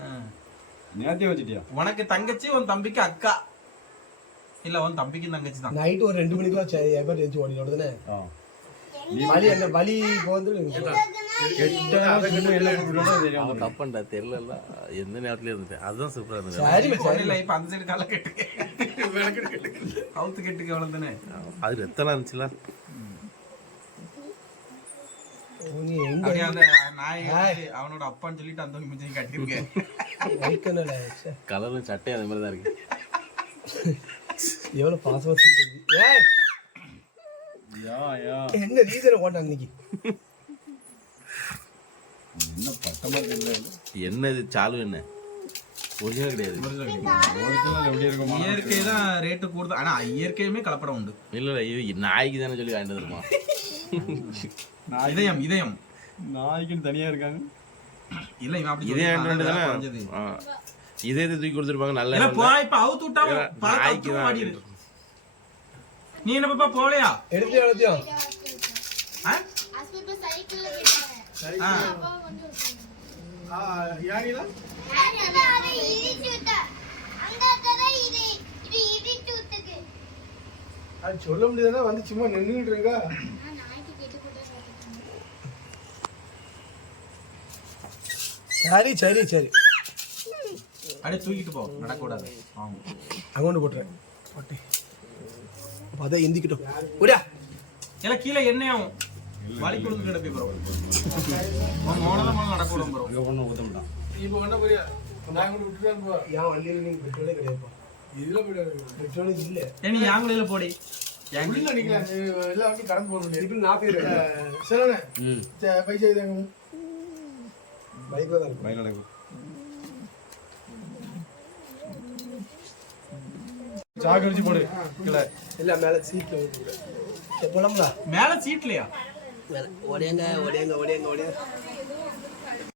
ஆ. நேத்தே வச்சுட்டியா? உனக்கு தங்கச்சி உன் தம்பிக்கு அக்கா. இல்ல உன் தம்பிக்கு தங்கச்சி தான் நைட்டு ஒரு ரெண்டு மணிக்கு சரி எப்போ தெரிஞ்சு ஓடி ஓடுதுனே ஆ. வலி அந்த வலி இப்போ வந்து அவன் தப்பண்டா தெரியல எந்த நேரத்துல இருந்துச்சு? அதுதான் சூப்பரா இப்ப இப்ப அந்த சைடு கால கட்டு அவுத்து கட்டுக்கு அவ்வளவு தானே அது ரத்தம் இருந்துச்சுல நீ அப்படியே அந்த நாயை வந்து அவனோட அப்பான்னு சொல்லிட்டு அந்த மிச்சம் கட்டிருக்கேன் கலரும் சட்டையும் அந்த மாதிரி தான் இருக்கு. எவ்வளவு பாசமா யா என்ன ரீசன் ஓட்ட அன்னைக்கு? என்ன பட்டமா என்ன இது சாலு என்ன? ஒரிஜினல் கிடையாது. ஒரிஜினல் எப்படி இருக்குமா? இயற்கை தான் ரேட்டு கூடுதல். ஆனா இயற்கையுமே கலப்படம் உண்டு. இல்ல இல்ல இது நாய்க்கு தானே சொல்லி வாங்கிட்டு வந்துருமா இதயம் இதயம். நாய்க்குன்னு தனியா இருக்காங்க இல்ல இவன் அப்படி இதே அதனால தானே. ஆ. இதே இது தூக்கி கொடுத்துருப்பாங்க நல்ல இல்ல நல்ல- போ இப்ப அவுத்து விட்டா மாடிரு. நீ என்ன பாப்பா போலையா எடுத்து எடுத்தியும் ஆ? ஹாஸ்பிட்டல் சைக்கிள்ல கேட்டாங்க ஆ. அப்பா வந்து விட்டாங்க. யாரில அதான் அதை இடிச்சு விட்டா. அங்க இருக்கறத இது இது இடிச்சு விட்டுக்கு. அது சொல்ல முடியாதுன்னா வந்து சும்மா நின்றுட்டு இருக்கா நாய்க்கு கெட்டு போட்டா சாப்பிட்டுட்டேன். சரி சரி சரி. அப்படியே தூக்கிட்டு போ. நடக்கூடாது ஆமா அங்கொண்டு போட்டுறேன். போட்டு அப்போ அதை இந்திக்கிட்டோம் விடா இல்ல கீழே எண்ணெயும் வலி கொடுத்து கிடப்பி ப்ரோ மோனத மோன நடக்கூடும் ப்ரோ இங்க பொண்ணு ஊத்த மாட்டான். இப்போ என்ன புரியா நான் கூட விட்டுதான் போ. ஏன் வண்டியில் நீங்கள் பெட்ரோலே கிடையாதுப்பா. இதுல பெட்ரோலே இல்லை. ஏ நீ யாங்குலையில போடி. யாங்குல உள்ள நிக்கலாம் எல்லா வண்டி கடன் போக முடியாது இப்போ நான் போய் சரிண்ணே ம். பைசா இதாங்க. பைக்கில் தான் இருக்கும். பையன் நடக்கும் சாகரிச்சு போடு. கீழே. இல்லை மேலே சீட்டில் போலாம்ல மேல சீட்லயா மேலே ஓடியாங்க ஓடியாங்க ஓடியாங்க ஓடியாங்க.